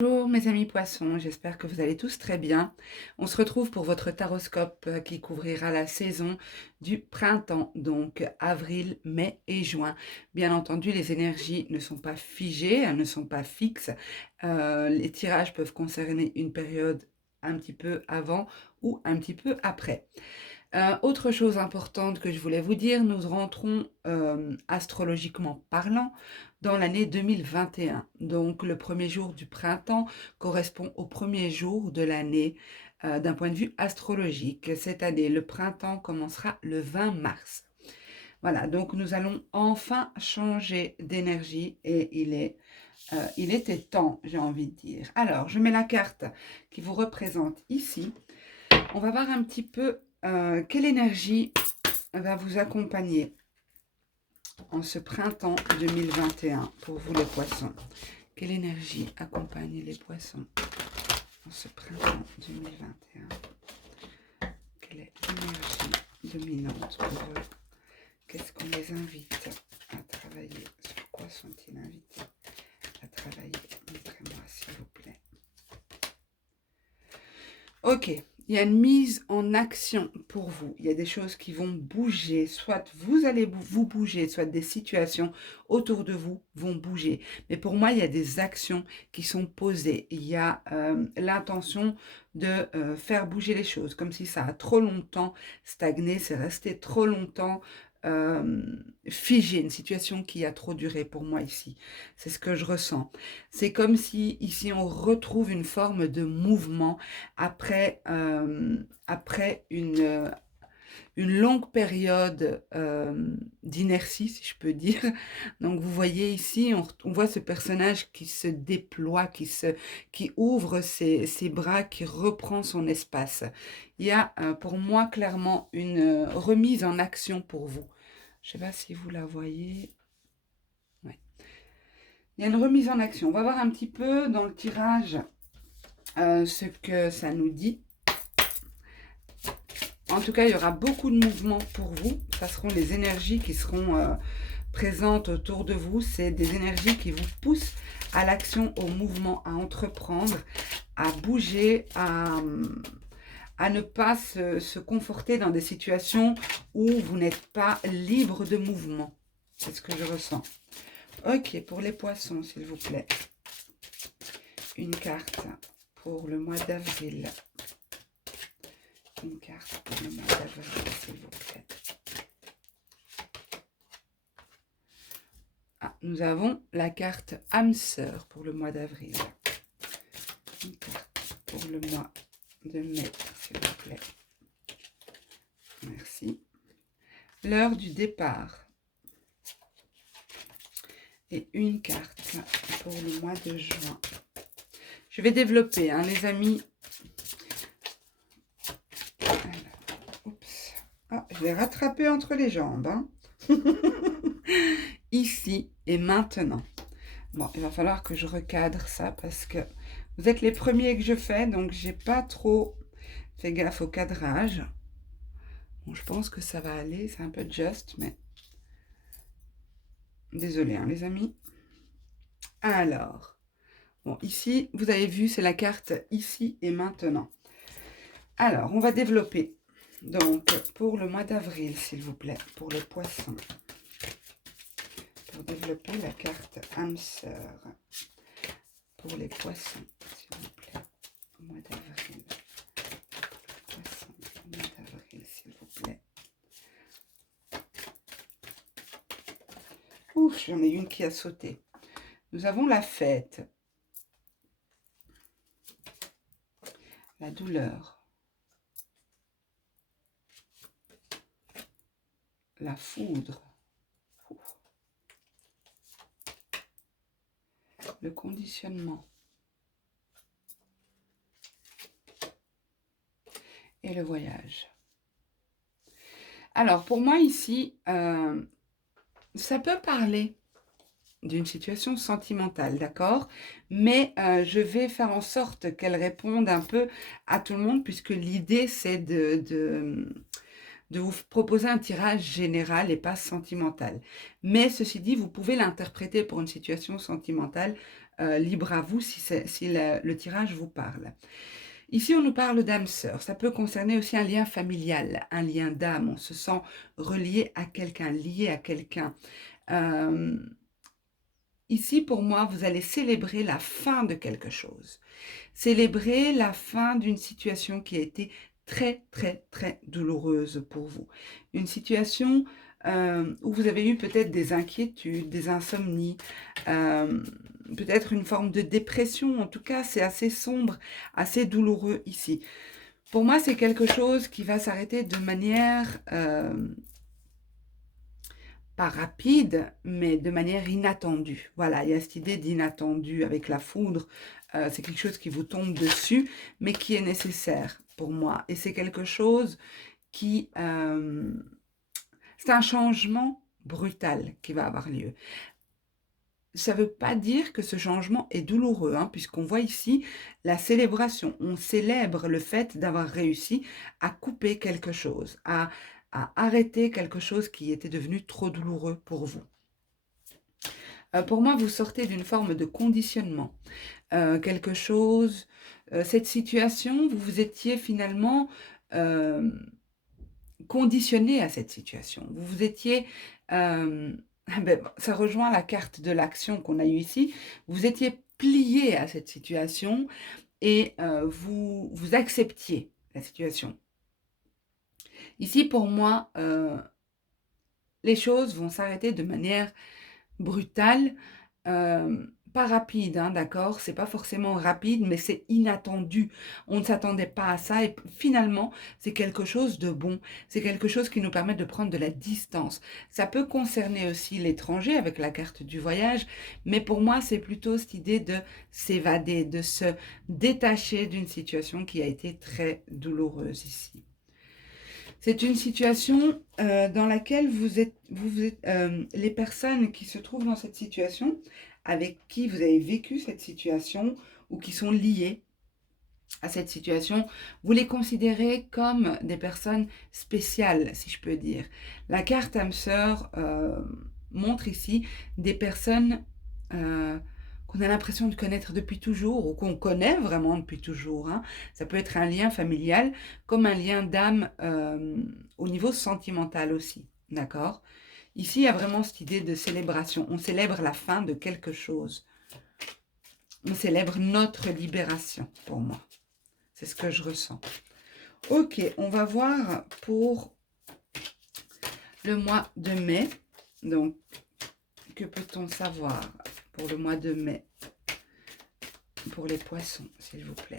Bonjour mes amis poissons, j'espère que vous allez tous très bien. On se retrouve pour votre taroscope qui couvrira la saison du printemps, donc avril, mai et juin. Bien entendu, les énergies ne sont pas figées, elles ne sont pas fixes. Les tirages peuvent concerner une période un petit peu avant ou un petit peu après. Autre chose importante que je voulais vous dire, nous rentrons astrologiquement parlant dans l'année 2021. Donc le premier jour du printemps correspond au premier jour de l'année d'un point de vue astrologique. Cette année, le printemps commencera le 20 mars. Voilà, donc nous allons enfin changer d'énergie et il était temps, j'ai envie de dire. Alors, je mets la carte qui vous représente ici. On va voir un petit peu quelle énergie va vous accompagner en ce printemps 2021 pour vous les poissons. Quelle énergie accompagne les poissons en ce printemps 2021? Quelle est l'énergie dominante pour eux? Qu'est-ce qu'on les invite à travailler? Sur quoi sont-ils invités à travailler? Montrez-moi s'il vous plaît. Ok, il y a une mise en action pour vous. Il y a des choses qui vont bouger. Soit vous allez vous bouger, soit des situations autour de vous vont bouger. Mais pour moi, il y a des actions qui sont posées. Il y a l'intention de faire bouger les choses. Comme si ça a trop longtemps stagné, c'est resté trop longtemps figé. Une situation qui a trop duré pour moi ici. C'est ce que je ressens. C'est comme si ici on retrouve une forme de mouvement après une longue période d'inertie, si je peux dire. Donc vous voyez ici, on voit ce personnage qui se déploie, qui ouvre ses bras, qui reprend son espace. Il y a pour moi clairement une remise en action pour vous. Je ne sais pas si vous la voyez. Ouais. Il y a une remise en action. On va voir un petit peu dans le tirage ce que ça nous dit. En tout cas, il y aura beaucoup de mouvements pour vous. Ce seront les énergies qui seront présentes autour de vous. C'est des énergies qui vous poussent à l'action, au mouvement, à entreprendre, à bouger, à ne pas se conforter dans des situations où vous n'êtes pas libre de mouvement. C'est ce que je ressens. Ok, pour les poissons, s'il vous plaît. Une carte pour le mois d'avril. Une carte pour le mois d'avril, s'il vous plaît. Ah, nous avons la carte âme sœur pour le mois d'avril. Une carte pour le mois de mai, s'il vous plaît. Merci. L'heure du départ. Et une carte pour le mois de juin. Je vais développer, hein, les amis. Oups. Ah, je l'ai rattrapé entre les jambes. Hein. Ici et maintenant. Bon, il va falloir que je recadre ça parce que vous êtes les premiers que je fais, donc j'ai pas trop fait gaffe au cadrage. Bon, je pense que ça va aller, c'est un peu juste, mais désolé, hein, les amis. Alors, bon, ici, vous avez vu, c'est la carte ici et maintenant. Alors, on va développer. Donc, pour le mois d'avril, s'il vous plaît, pour les poissons. Pour développer la carte âme sœur. Pour les poissons, s'il vous plaît, au mois d'avril. Poissons, au mois d'avril, s'il vous plaît. Ouf, j'en ai une qui a sauté. Nous avons la fête. La douleur. La foudre. Le conditionnement. Et le voyage. Alors, pour moi ici, ça peut parler d'une situation sentimentale, d'accord? Mais je vais faire en sorte qu'elle réponde un peu à tout le monde, puisque l'idée, c'est de vous proposer un tirage général et pas sentimental. Mais ceci dit, vous pouvez l'interpréter pour une situation sentimentale libre à vous si le tirage vous parle. Ici, on nous parle d'âme sœur. Ça peut concerner aussi un lien familial, un lien d'âme. On se sent relié à quelqu'un, lié à quelqu'un. Euh, Ici, pour moi, vous allez célébrer la fin de quelque chose. Célébrer la fin d'une situation qui a été très, très, très douloureuse pour vous. Une situation où vous avez eu peut-être des inquiétudes, des insomnies, euh, peut-être une forme de dépression. En tout cas, c'est assez sombre, assez douloureux ici. Pour moi, c'est quelque chose qui va s'arrêter de manière pas rapide, mais de manière inattendue. Voilà, il y a cette idée d'inattendu avec la foudre. C'est quelque chose qui vous tombe dessus, mais qui est nécessaire pour moi. Et c'est quelque chose qui... c'est un changement brutal qui va avoir lieu. Ça ne veut pas dire que ce changement est douloureux, hein, puisqu'on voit ici la célébration. On célèbre le fait d'avoir réussi à couper quelque chose, à arrêter quelque chose qui était devenu trop douloureux pour vous. Pour moi, vous sortez d'une forme de conditionnement. Quelque chose, cette situation, vous vous étiez finalement euh, conditionné à cette situation. Vous vous étiez... ça rejoint la carte de l'action qu'on a eue ici. Vous étiez plié à cette situation et vous acceptiez la situation. Ici, pour moi, les choses vont s'arrêter de manière brutale, pas rapide, hein, d'accord? C'est pas forcément rapide, mais c'est inattendu. On ne s'attendait pas à ça et finalement, c'est quelque chose de bon. C'est quelque chose qui nous permet de prendre de la distance. Ça peut concerner aussi l'étranger avec la carte du voyage, mais pour moi, c'est plutôt cette idée de s'évader, de se détacher d'une situation qui a été très douloureuse ici. C'est une situation dans laquelle les personnes qui se trouvent dans cette situation, avec qui vous avez vécu cette situation ou qui sont liées à cette situation, vous les considérez comme des personnes spéciales, si je peux dire. La carte âme sœur montre ici des personnes qu'on a l'impression de connaître depuis toujours ou qu'on connaît vraiment depuis toujours, hein. Ça peut être un lien familial comme un lien d'âme au niveau sentimental aussi, d'accord? Ici, il y a vraiment cette idée de célébration. On célèbre la fin de quelque chose. On célèbre notre libération, pour moi. C'est ce que je ressens. Ok, on va voir pour le mois de mai. Donc, que peut-on savoir pour le mois de mai? Pour les poissons, s'il vous plaît.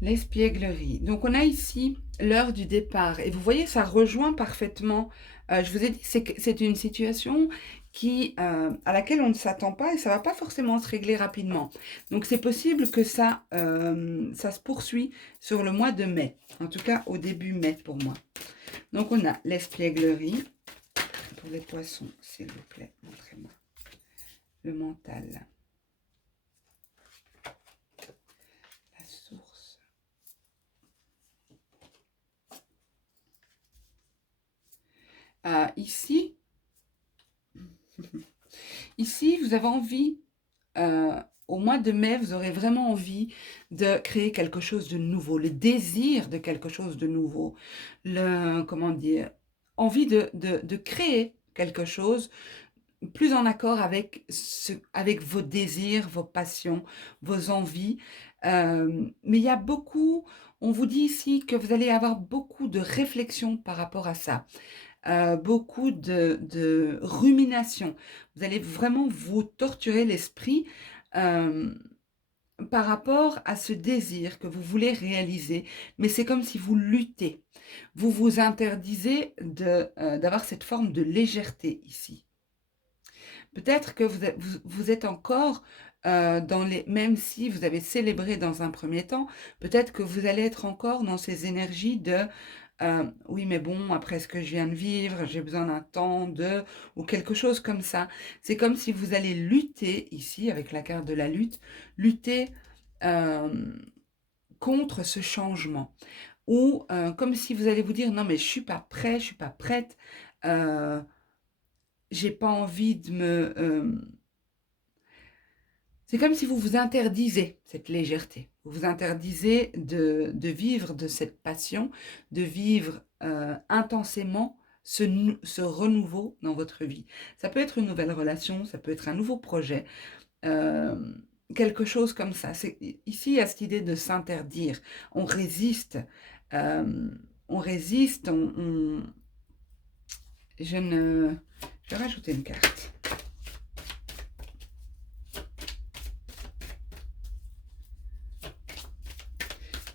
L'espièglerie. Donc, on a ici l'heure du départ. Et vous voyez, ça rejoint parfaitement. Je vous ai dit, c'est une situation à laquelle on ne s'attend pas et ça ne va pas forcément se régler rapidement. Donc, c'est possible que ça se poursuit sur le mois de mai. En tout cas, au début mai pour moi. Donc, on a l'espièglerie. Pour les poissons, s'il vous plaît, montrez-moi. Le mental. La source. Ici, vous avez envie, au mois de mai, vous aurez vraiment envie de créer quelque chose de nouveau, le désir de quelque chose de nouveau, comment dire, envie de créer quelque chose plus en accord avec vos désirs, vos passions, vos envies. Mais il y a beaucoup, on vous dit ici que vous allez avoir beaucoup de réflexions par rapport à ça. Beaucoup de rumination. Vous allez vraiment vous torturer l'esprit par rapport à ce désir que vous voulez réaliser, mais c'est comme si vous luttez. Vous vous interdisez d'avoir cette forme de légèreté ici. Peut-être que vous êtes encore même si vous avez célébré dans un premier temps, peut-être que vous allez être encore dans ces énergies de oui, mais bon, après ce que je viens de vivre, j'ai besoin d'un temps ou quelque chose comme ça. C'est comme si vous allez lutter ici, avec la carte de la lutte, lutter contre ce changement. ou comme si vous allez vous dire: «Non mais je suis pas prêt, je suis pas prête, heu, j'ai pas envie de me, c'est comme si vous vous interdisez cette légèreté. Vous vous interdisez de vivre de cette passion, de vivre, intensément ce renouveau dans votre vie. Ça peut être une nouvelle relation, ça peut être un nouveau projet, quelque chose comme ça. C'est ici, il y a cette idée de s'interdire. On résiste, on résiste, je ne je vais rajouter une carte.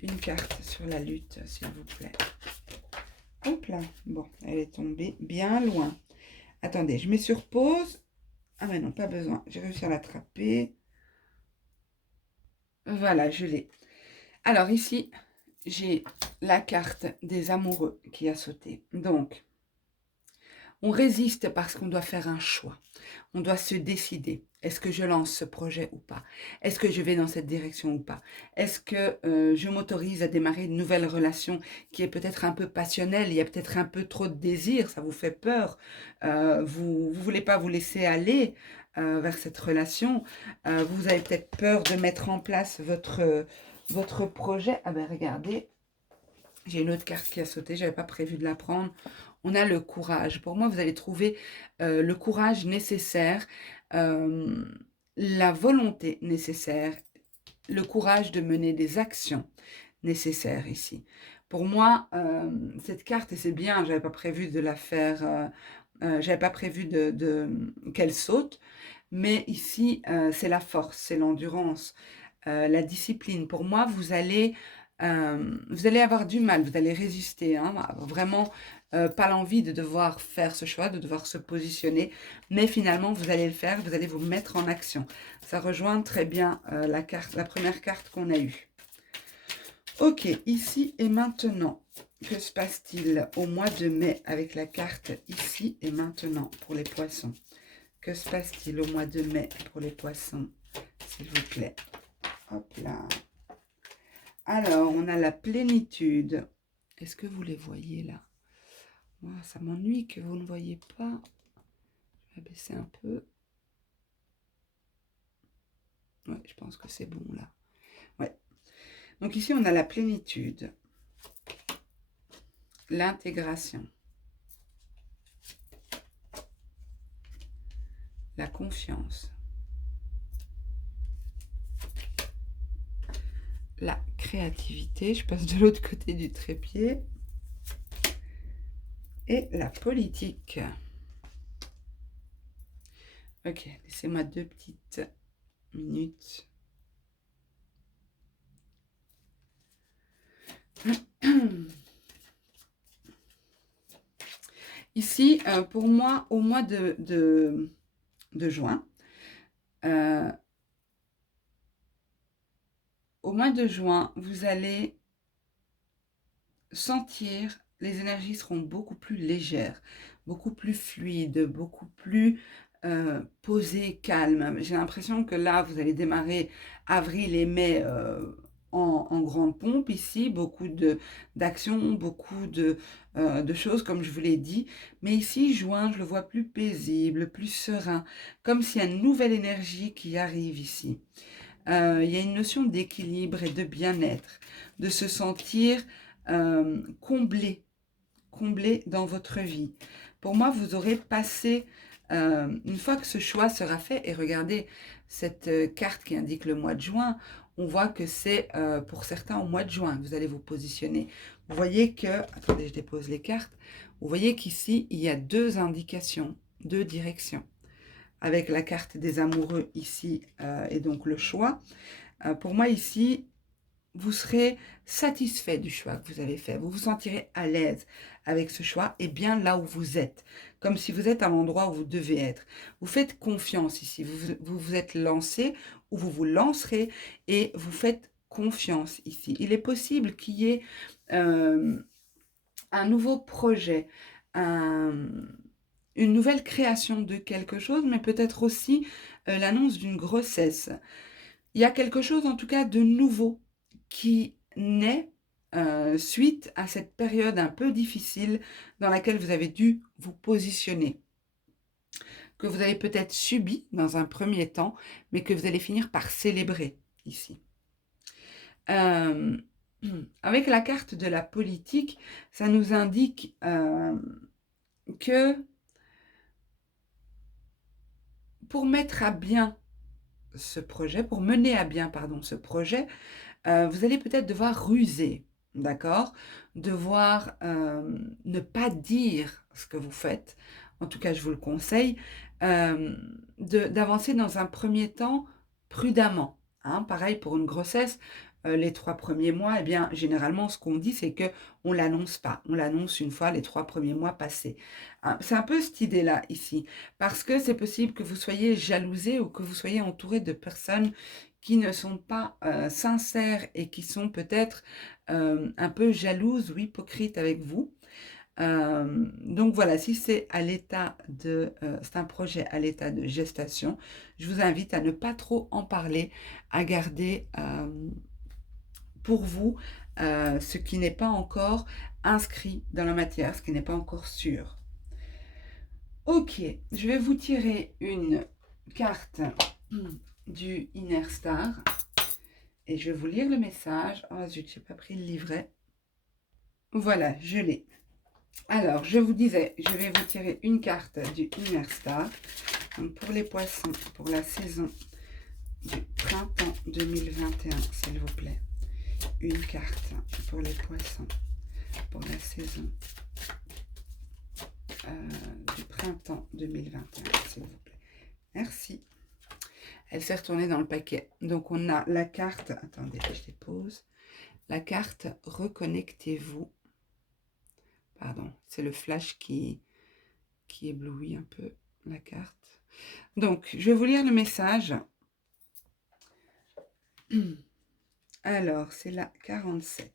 Une carte sur la lutte, s'il vous plaît. Hop là. Bon, elle est tombée bien loin. Attendez, je mets sur pause. Ah mais non, pas besoin. J'ai réussi à l'attraper. Voilà, je l'ai. Alors ici, j'ai la carte des amoureux qui a sauté. Donc, on résiste parce qu'on doit faire un choix. On doit se décider. Est-ce que je lance ce projet ou pas? Est-ce que je vais dans cette direction ou pas? Est-ce que je m'autorise à démarrer une nouvelle relation qui est peut-être un peu passionnelle? Il y a peut-être un peu trop de désir, ça vous fait peur. Vous ne voulez pas vous laisser aller vers cette relation. Vous avez peut-être peur de mettre en place votre projet. Ah ben regardez, j'ai une autre carte qui a sauté, je n'avais pas prévu de la prendre. On a le courage. Pour moi, vous allez trouver le courage nécessaire, euh, la volonté nécessaire, le courage de mener des actions nécessaires ici. Pour moi, cette carte, et c'est bien, j'avais pas prévu de la faire, j'avais pas prévu qu'elle saute, mais ici, c'est la force, c'est l'endurance, la discipline. Pour moi, vous allez avoir du mal, vous allez résister, hein, vraiment pas l'envie de devoir faire ce choix, de devoir se positionner, mais finalement, vous allez le faire, vous allez vous mettre en action. Ça rejoint très bien la première carte qu'on a eue. Ok, ici et maintenant, que se passe-t-il au mois de mai avec la carte ici et maintenant pour les poissons? Que se passe-t-il au mois de mai pour les poissons, s'il vous plaît? Hop là. Alors, on a la plénitude. Est-ce que vous les voyez là? Moi, ça m'ennuie que vous ne voyez pas. Je vais baisser un peu. Ouais, je pense que c'est bon là. Ouais. Donc ici, on a la plénitude. L'intégration. La confiance. La créativité. Je passe de l'autre côté du trépied. Et la politique. Ok, laissez-moi 2 petites minutes. Ici, pour moi, au mois de juin, vous allez sentir, les énergies seront beaucoup plus légères, beaucoup plus fluides, beaucoup plus posées, calmes. J'ai l'impression que là, vous allez démarrer avril et mai en grande pompe ici, beaucoup d'actions, beaucoup de choses, comme je vous l'ai dit. Mais ici, juin, je le vois plus paisible, plus serein, comme s'il y a une nouvelle énergie qui arrive ici. Il y a une notion d'équilibre et de bien-être, de se sentir comblé, comblé dans votre vie. Pour moi, vous aurez passé, une fois que ce choix sera fait, et regardez cette carte qui indique le mois de juin, on voit que c'est pour certains au mois de juin que vous allez vous positionner. Vous voyez que, attendez, je dépose les cartes, vous voyez qu'ici, il y a 2 indications, 2 directions. Avec la carte des amoureux ici et donc le choix. Pour moi ici, vous serez satisfait du choix que vous avez fait. Vous vous sentirez à l'aise avec ce choix et bien là où vous êtes. Comme si vous êtes à l'endroit où vous devez être. Vous faites confiance ici. Vous vous êtes lancé ou vous vous lancerez et vous faites confiance ici. Il est possible qu'il y ait un nouveau projet, une nouvelle création de quelque chose, mais peut-être aussi l'annonce d'une grossesse. Il y a quelque chose en tout cas de nouveau qui naît suite à cette période un peu difficile dans laquelle vous avez dû vous positionner, que vous avez peut-être subi dans un premier temps, mais que vous allez finir par célébrer ici. Avec la carte de la politique, ça nous indique que pour mettre à bien ce projet, pour mener à bien, pardon, ce projet, vous allez peut-être devoir ruser, d'accord? Devoir ne pas dire ce que vous faites. En tout cas, je vous le conseille, d'avancer dans un premier temps prudemment, hein. Pareil pour une grossesse, les 3 premiers mois, eh bien, généralement, ce qu'on dit, c'est qu'on ne l'annonce pas. On l'annonce une fois les 3 premiers mois passés. Hein, c'est un peu cette idée-là ici, parce que c'est possible que vous soyez jalousé ou que vous soyez entouré de personnes qui ne sont pas sincères et qui sont peut-être un peu jalouses ou hypocrites avec vous. Donc voilà, si c'est c'est un projet à l'état de gestation, je vous invite à ne pas trop en parler, à garder pour vous ce qui n'est pas encore inscrit dans la matière, ce qui n'est pas encore sûr. Ok, je vais vous tirer une carte du Inner Star et je vais vous lire le message. Oh zut, j'ai pas pris le livret. Voilà, je l'ai. Alors, je vous disais, je vais vous tirer une carte du Inner Star. Donc, pour les poissons, pour la saison du printemps 2021, s'il vous plaît. Une carte pour les poissons, pour la saison du printemps 2021, s'il vous plaît. Merci. Elle s'est retournée dans le paquet. Donc, on a la carte... Attendez, je dépose. La carte « Reconnectez-vous ». Pardon, c'est le flash qui éblouit un peu la carte. Donc, je vais vous lire le message. Alors, c'est la 47.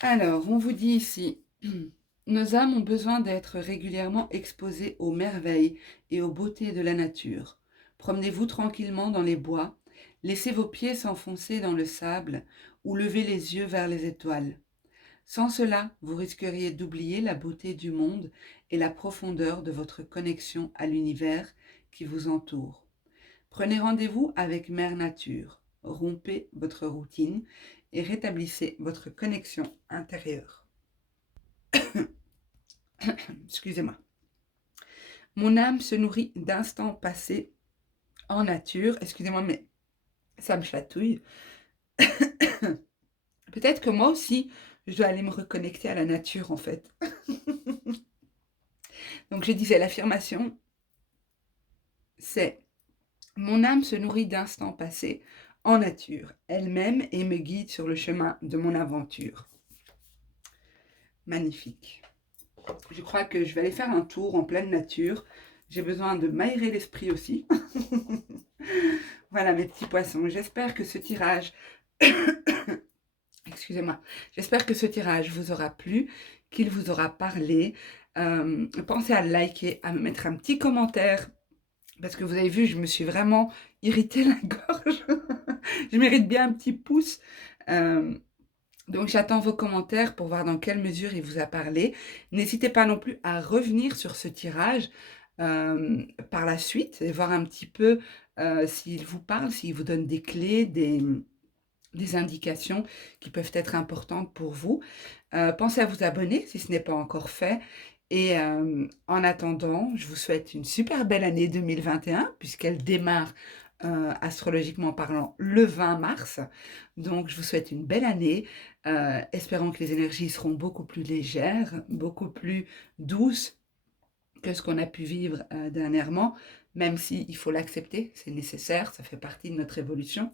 Alors, on vous dit ici, nos âmes ont besoin d'être régulièrement exposées aux merveilles et aux beautés de la nature. Promenez-vous tranquillement dans les bois, laissez vos pieds s'enfoncer dans le sable ou levez les yeux vers les étoiles. Sans cela, vous risqueriez d'oublier la beauté du monde et la profondeur de votre connexion à l'univers qui vous entoure. Prenez rendez-vous avec Mère Nature, rompez votre routine et rétablissez votre connexion intérieure. Excusez-moi. Mon âme se nourrit d'instants passés en nature. Excusez-moi, mais ça me chatouille. Peut-être que moi aussi, je dois aller me reconnecter à la nature, en fait. Donc, je disais, l'affirmation, c'est « Mon âme se nourrit d'instants passés en nature, elle-même, et me guide sur le chemin de mon aventure. » Magnifique. Je crois que je vais aller faire un tour en pleine nature. J'ai besoin de m'aérer l'esprit aussi. Voilà mes petits poissons. J'espère que ce tirage... Excusez-moi. J'espère que ce tirage vous aura plu, qu'il vous aura parlé. Pensez à liker, à me mettre un petit commentaire. Parce que vous avez vu, je me suis vraiment irritée la gorge. Je mérite bien un petit pouce. Donc, j'attends vos commentaires pour voir dans quelle mesure il vous a parlé. N'hésitez pas non plus à revenir sur ce tirage par la suite et voir un petit peu s'il vous parle, s'il vous donne des clés, des indications qui peuvent être importantes pour vous. Pensez à vous abonner si ce n'est pas encore fait. Et en attendant, je vous souhaite une super belle année 2021 puisqu'elle démarre astrologiquement parlant le 20 mars. Donc, je vous souhaite une belle année. Espérons que les énergies seront beaucoup plus légères, beaucoup plus douces que ce qu'on a pu vivre dernièrement, même s'il faut l'accepter, c'est nécessaire, ça fait partie de notre évolution.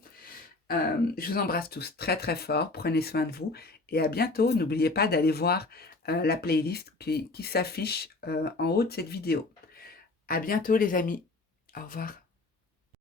Je vous embrasse tous très très fort, prenez soin de vous et à bientôt. N'oubliez pas d'aller voir la playlist qui s'affiche en haut de cette vidéo. À bientôt les amis, au revoir.